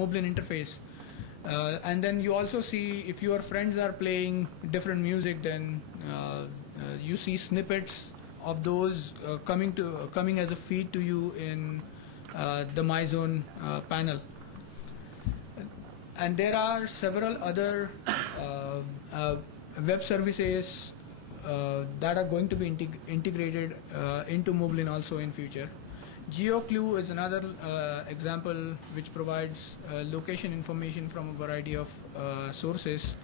Moblin interface. And then you also see if your friends are playing different music, then you see snippets of those coming as a feed to you in the MyZone panel. And there are several other web services that are going to be integrated into Moblin also in future. GeoClue is another example which provides location information from a variety of sources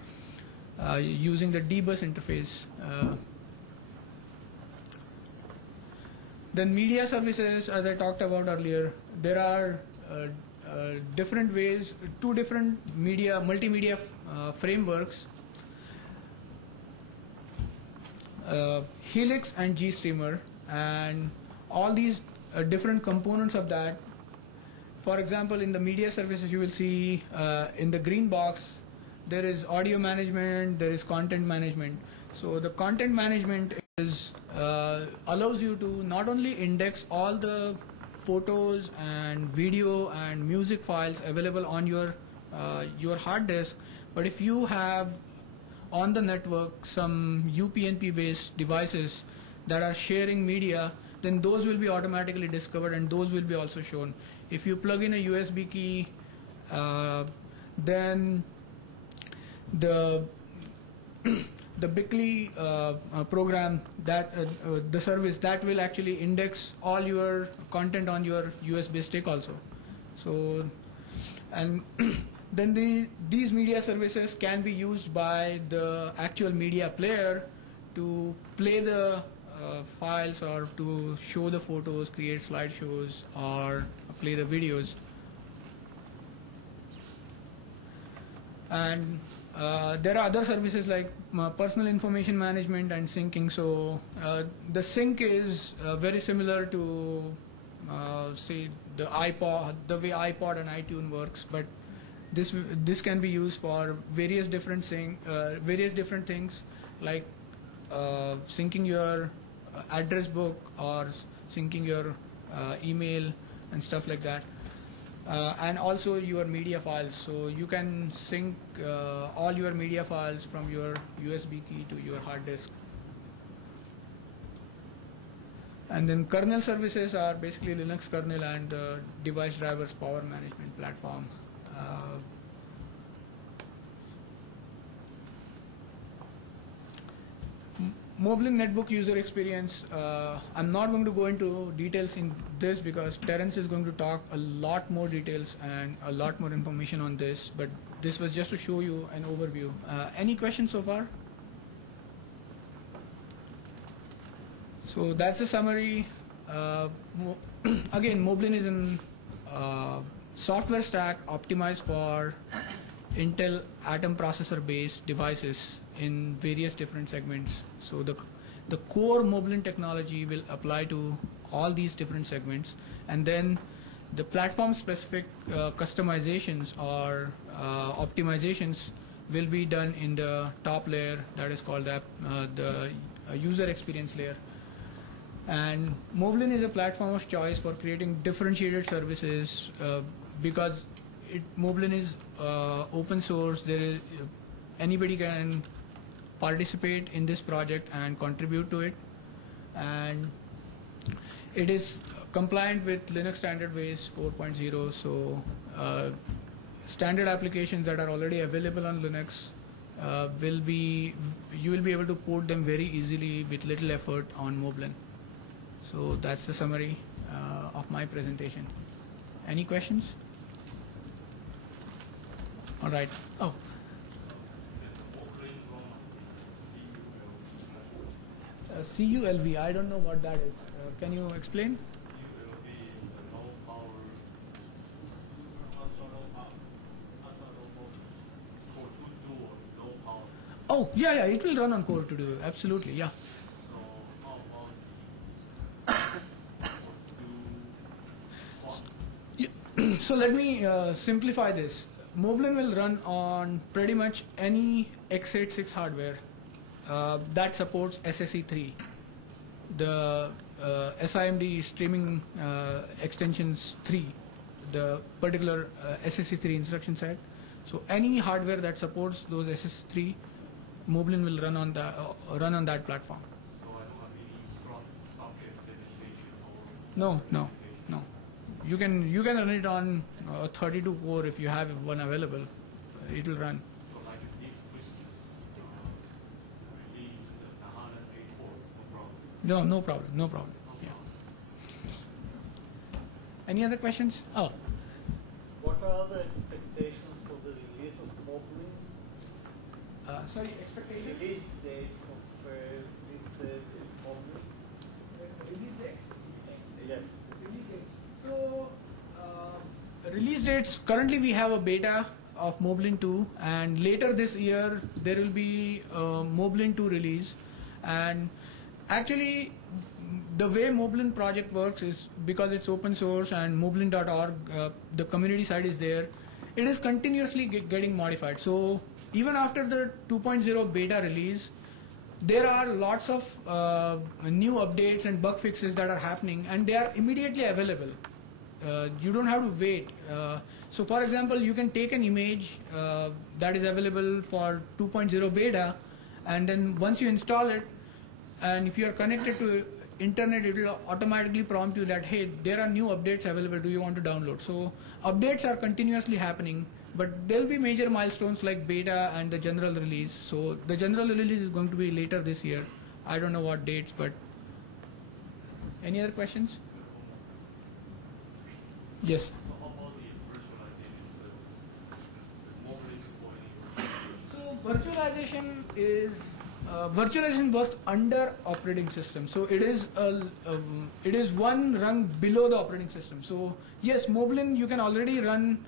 using the dbus interface. Then media services, as I talked about earlier, there are different ways, two different multimedia frameworks, Helix and GStreamer, and all these different components of that. For example, in the media services, you will see in the green box there is audio management, there is content management. So the content management is allows you to not only index all the photos and video and music files available on your hard disk, but if you have on the network some UPnP based devices that are sharing media, then those will be automatically discovered and those will be also shown. If you plug in a USB key, then the Bickley program, that the service that will actually index all your content on your USB stick also. So, and then these media services can be used by the actual media player to play the files or to show the photos, create slideshows, or play the videos. And there are other services like personal information management and syncing. So the sync is very similar to say the iPod, the way iPod and iTunes works, but this can be used for various different things like syncing your address book or syncing your email and stuff like that, and also your media files. So you can sync all your media files from your USB key to your hard disk. And then kernel services are basically Linux kernel and device drivers power management platform. Moblin Netbook user experience, I'm not going to go into details in this because Terence is going to talk a lot more details and a lot more information on this, but this was just to show you an overview. Any questions so far? So that's a summary. Again, Moblin is a software stack optimized for Intel Atom processor based devices in various different segments. So the core Moblin technology will apply to all these different segments, and then the platform specific customizations or optimizations will be done in the top layer, that is called the user experience layer. And Moblin is a platform of choice for creating differentiated services because Moblin is open source. Anybody can participate in this project and contribute to it, and it is compliant with Linux standard base 4.0. So standard applications that are already available on Linux you will be able to port them very easily with little effort on Moblin. So that's the summary of my presentation. Any questions? All right. Oh. CULV, I don't know what that is. Can you explain? CULV is the low power, Core 2 Duo, low power. Oh, yeah, it will run on Core 2 Duo, absolutely, yeah. So how about So let me simplify this. Moblin will run on pretty much any x86 hardware that supports SSE3, the SIMD streaming extensions 3. the particular SSC3 instruction set. So any hardware that supports those SSC3, Moblin will run on that platform. So I don't have any socket demonstration or No. You can run it on 32 core if you have one available. It will run. so like this Christmas release the HANA 8.4, no problem. No problem. Yeah. Any other questions? Oh, What are the expectations for the release of Moblin? sorry, expectations? Release date of this Moblin? Release dates. Yes. So, release dates, currently we have a beta of Moblin 2, and later this year there will be Moblin 2 release. And actually, the way Moblin project works is because it's open source and moblin.org, the community side is there, it is continuously getting modified. So even after the 2.0 beta release, there are lots of new updates and bug fixes that are happening, and they are immediately available. You don't have to wait. So for example, you can take an image that is available for 2.0 beta, and then once you install it, and if you are connected to internet, it will automatically prompt you that, hey, there are new updates available, do you want to download? So updates are continuously happening, but there will be major milestones like beta and the general release. So the general release is going to be later this year. I don't know what dates, but any other questions? Yes. So how about the virtualization service? Is Moblin supporting So virtualization works under operating system. So it is one rung below the operating system. So yes, Moblin, you can already run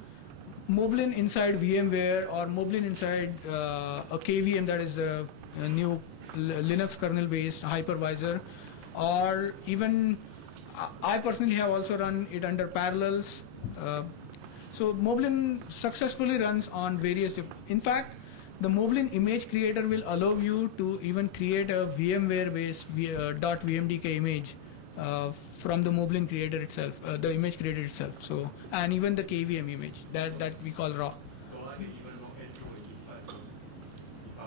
Moblin inside VMware or Moblin inside a KVM, that is a new Linux kernel based hypervisor, or even I personally have also run it under Parallels. So Moblin successfully runs on various in fact, the Moblin image creator will allow you to even create a VMware based .vmdk image from the Moblin creator itself, the image creator itself. So, and even the KVM image that we call raw. So I can even log into it inside if I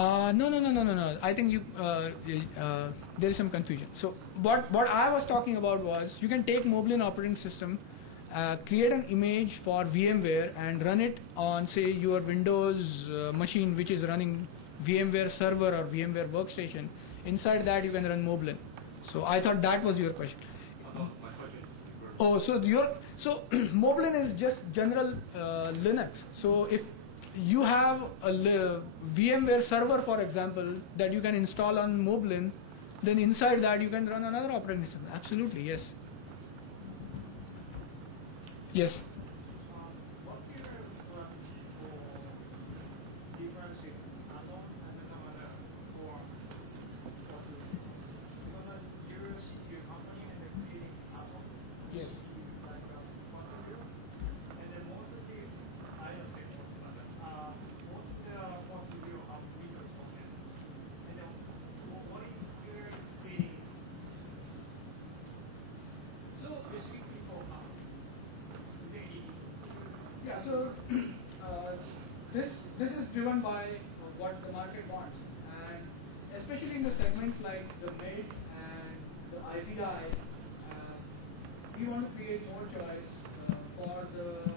want. No. I think there is some confusion. So what I was talking about was you can take Moblin operating system, create an image for VMware and run it on, say, your Windows machine which is running VMware server or VMware workstation. Inside that you can run Moblin. So I thought that was your question. No, my question is So Moblin is just general Linux. So if you have a VMware server, for example, that you can install on Moblin, then inside that you can run another operating system. Absolutely, yes. Yes. What's your strategy for differentiating Atom and some other core? Because you're a CPU company and they're creating Atom. Yes. Like portfolio. And then most of the, I don't say most of them, most of the portfolio have Windows on it. And then what are you creating? So specifically for Atom. Yeah, so this is driven by what the market wants, and especially in the segments like the mids and the IVI, we want to create more choice for the